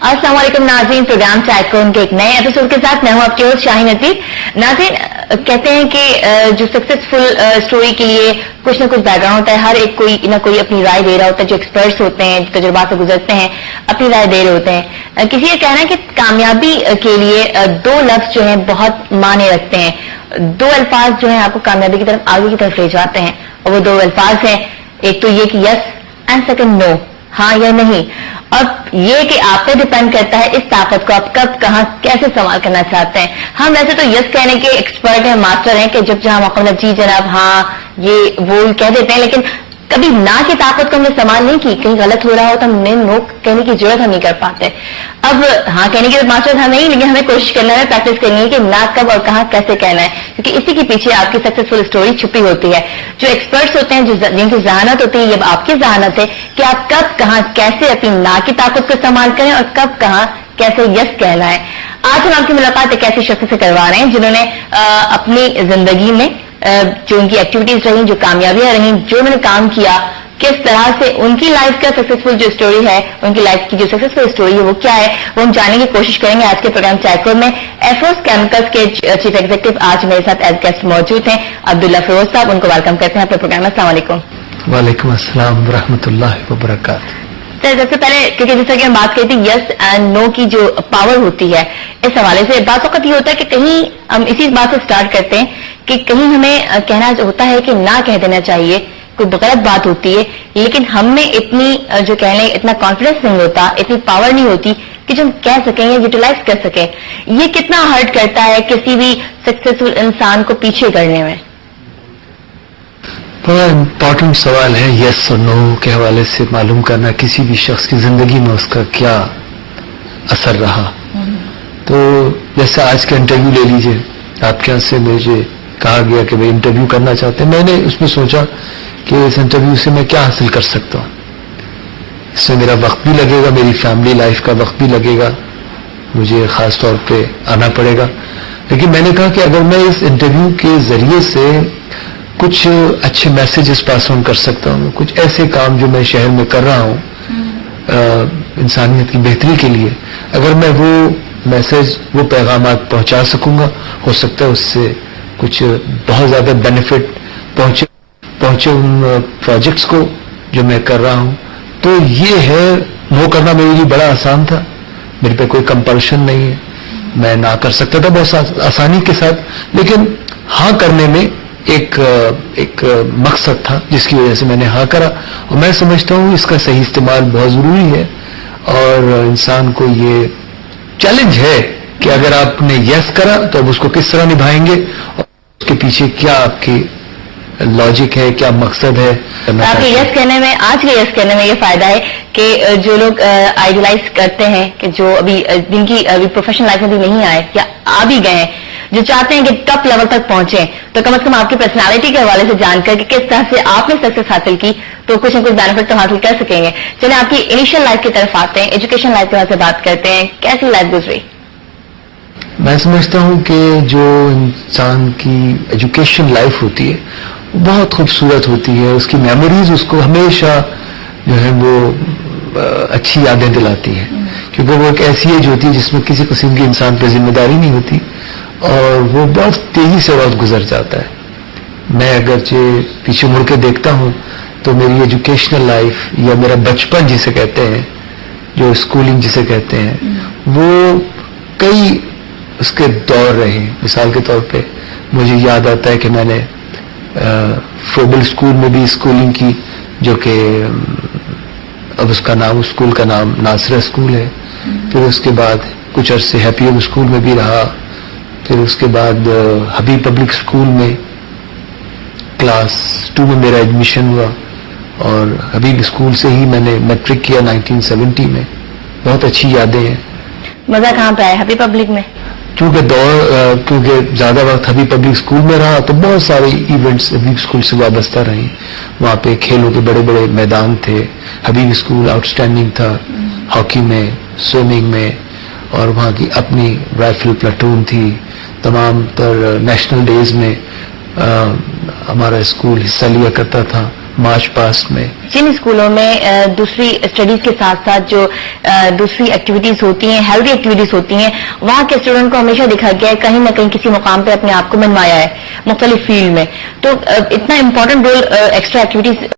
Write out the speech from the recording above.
अस्सलाम वालेकुम नाज़रीन, प्रोग्राम टाइकून के एक नए एपिसोड के साथ मैं हूं आपकी होस्ट शाहीन अतीक। नाज़रीन, कहते हैं कि जो सक्सेसफुल स्टोरी के लिए कुछ ना कुछ बैकग्राउंड होता है, हर एक कोई ना कोई अपनी राय दे रहा होता है, जो एक्सपर्ट्स होते हैं, जो तजुर्बा से गुजरते हैं, अपनी राय दे रहे होते हैं। किसी का कहना है कि कामयाबी के लिए दो लफ्ज जो है बहुत माने रखते हैं, दो अल्फाज जो है आपको कामयाबी की तरफ, आगे की तरफ ले जाते हैं, और वो दो अल्फाज हैं, एक तो ये कि यस एंड सेकंड नो, हाँ या नहीं। और ये कि आप पे डिपेंड करता है इस ताकत को आप कब कहां कैसे इस्तेमाल करना चाहते हैं। हम वैसे तो यस कहने के एक्सपर्ट हैं, मास्टर हैं, कि जब जहां मौका मिला जी जनाब हाँ ये वो कह देते हैं, लेकिन कभी ना की ताकत को हमने इस्तेमाल नहीं की। कहीं गलत हो रहा हो तो हमने नो कहने की जरूरत हम नहीं कर पाते। अब हाँ कहने की मास्टर हम नहीं, लेकिन हमें कोशिश करना है, प्रैक्टिस करनी है कि ना कब और कहां कैसे कहना है, क्योंकि इसी के पीछे आपकी सक्सेसफुल स्टोरी छुपी होती है। जो एक्सपर्ट्स होते हैं, जिनकी जहानत होती है, ये आपकी जहानत है कि आप कब कहां कैसे अपनी ना की ताकत को इस्तेमाल करें और कब कहां कैसे यस कहना है। आज हम आपकी मुलाकात एक ऐसी शख्स से करवा रहे हैं जिन्होंने अपनी जिंदगी में जो उनकी एक्टिविटीज रही, जो कामयाबियां रही, जो उन्होंने काम किया, किस तरह से उनकी लाइफ का सक्सेसफुल जो स्टोरी है, उनकी लाइफ की जो सक्सेसफुल स्टोरी है वो क्या है, वो हम जानने की कोशिश करेंगे आज के प्रोग्राम टाइकून में। एफरोज केमिकल्स के चीफ एग्जीक्यूटिव आज मेरे साथ एज गेस्ट मौजूद हैं, अब्दुल्ला फिरोज साहब। उनको वेलकम करते हैं अपने प्रोग्राम में। अस्सलाम वालेकुम। वालेकुम अस्सलाम व रहमतुल्लाहि व बरकातहू। सर, सबसे पहले क्योंकि जैसा कि हम बात करी थी यस एंड नो की जो पावर होती है, इस हवाले से बात वक्त ये होता है कि कहीं हम इसी बात से स्टार्ट करते हैं कि कहीं हमें कहना जो होता है कि ना कह देना चाहिए, कोई गलत बात होती है, लेकिन हम में इतनी जो कह लें इतना कॉन्फिडेंस नहीं होता, इतनी पावर नहीं होती कि जो हम कह सकें या यूटिलाइज कर सकें। ये कितना हर्ट करता है किसी भी सक्सेसफुल इंसान को पीछे करने में? बड़ा इम्पोर्टेंट सवाल है यस और नो के हवाले से मालूम करना, किसी भी शख्स की जिंदगी में उसका क्या असर रहा। तो जैसे आज का इंटरव्यू ले लीजिए, आपके यहाँ से मुझे कहा गया कि भाई इंटरव्यू करना चाहते हैं, मैंने उसमें सोचा कि इस इंटरव्यू से मैं क्या हासिल कर सकता हूँ। इसमें मेरा वक्त भी लगेगा, मेरी फैमिली लाइफ का वक्त भी लगेगा, मुझे खास तौर पे आना पड़ेगा, लेकिन मैंने कहा कि अगर मैं इस इंटरव्यू के जरिए से कुछ अच्छे मैसेजेस पास ऑन कर सकता हूँ, कुछ ऐसे काम जो मैं शहर में कर रहा हूँ इंसानियत की बेहतरी के लिए, अगर मैं वो मैसेज वो पैगामात पहुंचा सकूंगा, हो सकता है उससे कुछ बहुत ज्यादा बेनिफिट पहुंचे उन प्रोजेक्ट्स को जो मैं कर रहा हूं। तो ये है, वो करना मेरे लिए बड़ा आसान था, मेरे पे कोई कंपल्शन नहीं है, मैं ना कर सकता था बहुत आसानी के साथ, लेकिन हाँ करने में एक मकसद था जिसकी वजह से मैंने हाँ करा। और मैं समझता हूँ इसका सही इस्तेमाल बहुत जरूरी है, और इंसान को ये चैलेंज है कि अगर आपने यस करा तो अब उसको किस तरह निभाएंगे और उसके पीछे क्या आपकी लॉजिक है, क्या मकसद है। आपके यस कहने में, आज के यस कहने में ये फायदा है कि जो लोग आइडियलाइज करते हैं कि जो अभी जिनकी अभी प्रोफेशनल लाइफ में भी नहीं आए या आ भी गए हैं, जो चाहते हैं कि टॉप लेवल तक पहुंचे, तो कम से कम आपकी पर्सनालिटी के हवाले से जानकर कि किस तरह से आपने सक्सेस हासिल की, तो कुछ न कुछ बेनिफिट तो हासिल कर सकेंगे। चलिए आपकी इनिशियल लाइफ की तरफ आते हैं, एजुकेशन लाइफ के हवाले से बात करते हैं, कैसी लाइफ गुजरी? मैं समझता हूँ कि जो इंसान की एजुकेशन लाइफ होती है बहुत खूबसूरत होती है, उसकी मेमोरीज उसको हमेशा जो है वो अच्छी यादें दिलाती है, क्योंकि वो एक ऐसी एज होती है जिसमें किसी किस्म की इंसान पर जिम्मेदारी नहीं होती और वो बहुत तेजी से वक्त गुजर जाता है। मैं अगर पीछे मुड़ के देखता हूँ तो मेरी एजुकेशनल लाइफ या मेरा बचपन जिसे कहते हैं, जो स्कूलिंग जिसे कहते हैं, वो कई उसके दौर रहे। मिसाल के तौर पे मुझे याद आता है कि मैंने फ्रोबल स्कूल में भी स्कूलिंग की, जो कि अब उसका नाम, स्कूल का नाम नासरा स्कूल है। फिर उसके बाद कुछ अरसे हैप्पी स्कूल में भी रहा, फिर उसके बाद हबीब पब्लिक स्कूल में क्लास 2 में मेरा एडमिशन हुआ, और हबीब स्कूल से ही मैंने मैट्रिक किया 1970 में। बहुत अच्छी यादें हैं। मजा कहाँ पे आया हबीब पब्लिक में? क्योंकि ज्यादा वक्त हबीब पब्लिक स्कूल में रहा तो बहुत सारे इवेंट्स हबीब स्कूल से वाबस्ता रहे। वहाँ पे खेलों के बड़े बड़े मैदान थे, हबीब स्कूल आउटस्टैंडिंग था हॉकी में, स्विमिंग में, और वहाँ की अपनी राइफल प्लाटून थी। तमाम तर नेशनल डेज में हमारा स्कूल हिस्सा लिया करता था, मार्च पास्ट में। जिन स्कूलों में दूसरी स्टडीज के साथ साथ जो दूसरी एक्टिविटीज होती हैं, हेल्दी एक्टिविटीज होती हैं, वहां के स्टूडेंट को हमेशा देखा गया है कहीं ना कहीं किसी मुकाम पे अपने आप को मनवाया है मुख्तलिफ फील्ड में। तो इतना इम्पोर्टेंट रोल एक्स्ट्रा एक्टिविटीज